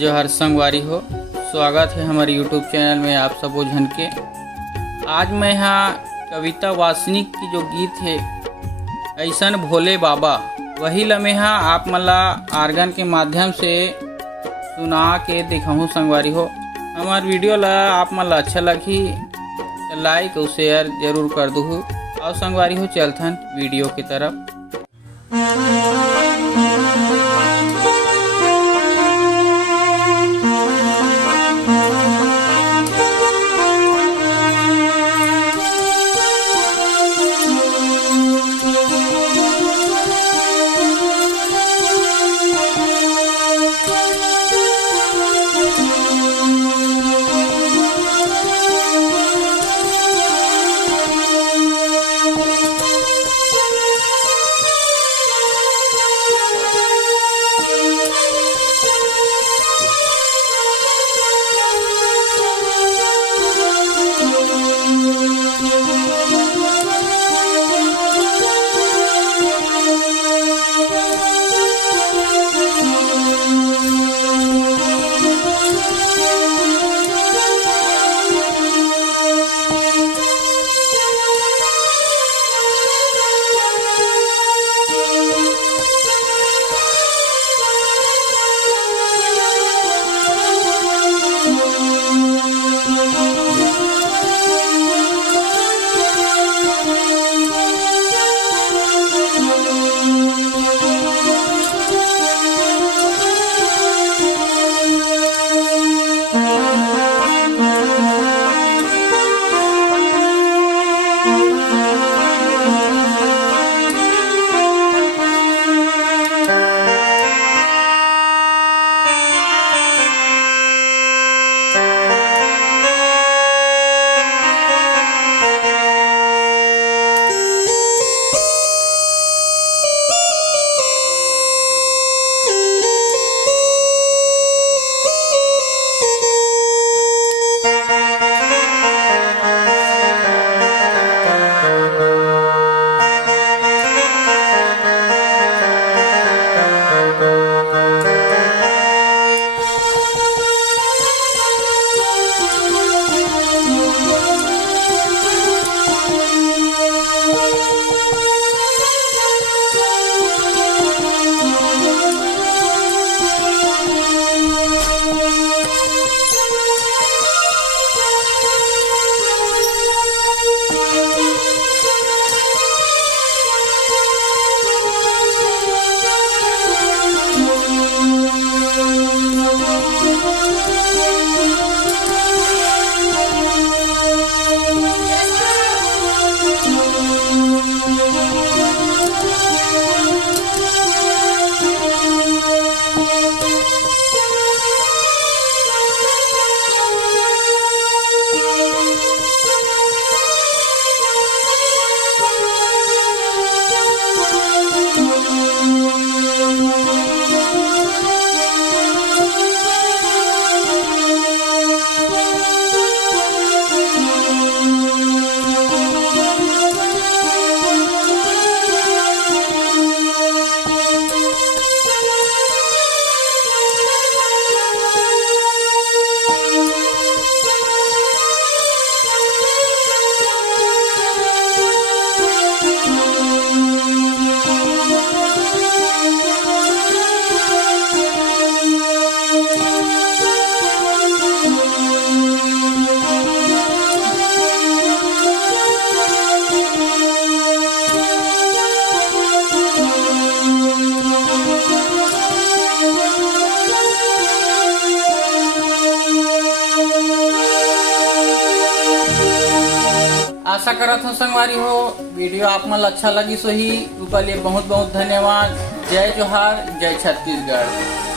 जोहार संगवारी हो। स्वागत है हमारे यूट्यूब चैनल में आप सबो झन के। आज मैं यहाँ कविता वासनिक की जो गीत है ऐसन भोले बाबा, वही ला मैं यहाँ आप मला आर्गन के माध्यम से सुना के दिखाऊँ संगवारी हो। हमार वीडियो ला आप मला अच्छा लगी तो लाइक और शेयर जरूर कर दू। और संगवारी हो चलथन वीडियो की तरफ। आशा करत हूँ संगवारी हो वीडियो आप मन अच्छा लगी सो ही। ऊपर लिए बहुत बहुत धन्यवाद। जय जोहार, जय छत्तीसगढ़।